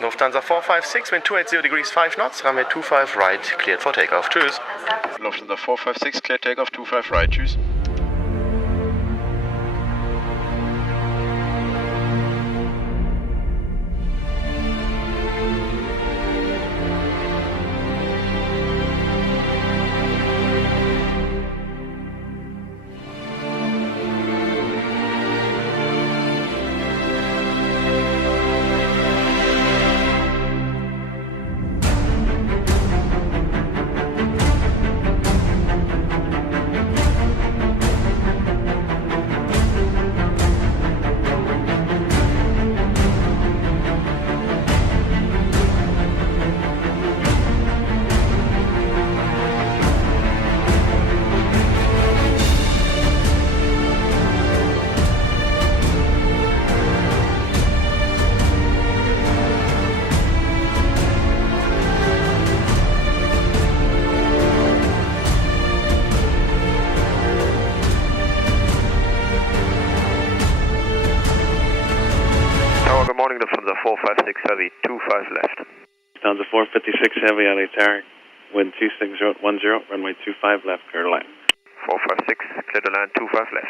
Lufthansa 456, wind 280 degrees 5 knots, runway 25 right, cleared for takeoff. Tschüss. Lufthansa 456, clear takeoff, 25 right, tschüss. Good morning, Lufthansa 456 Heavy, 25 left. Lufthansa 456 Heavy, LA Tower, wind 26010, runway 25 left, clear to land. 456, clear to land, 25 left.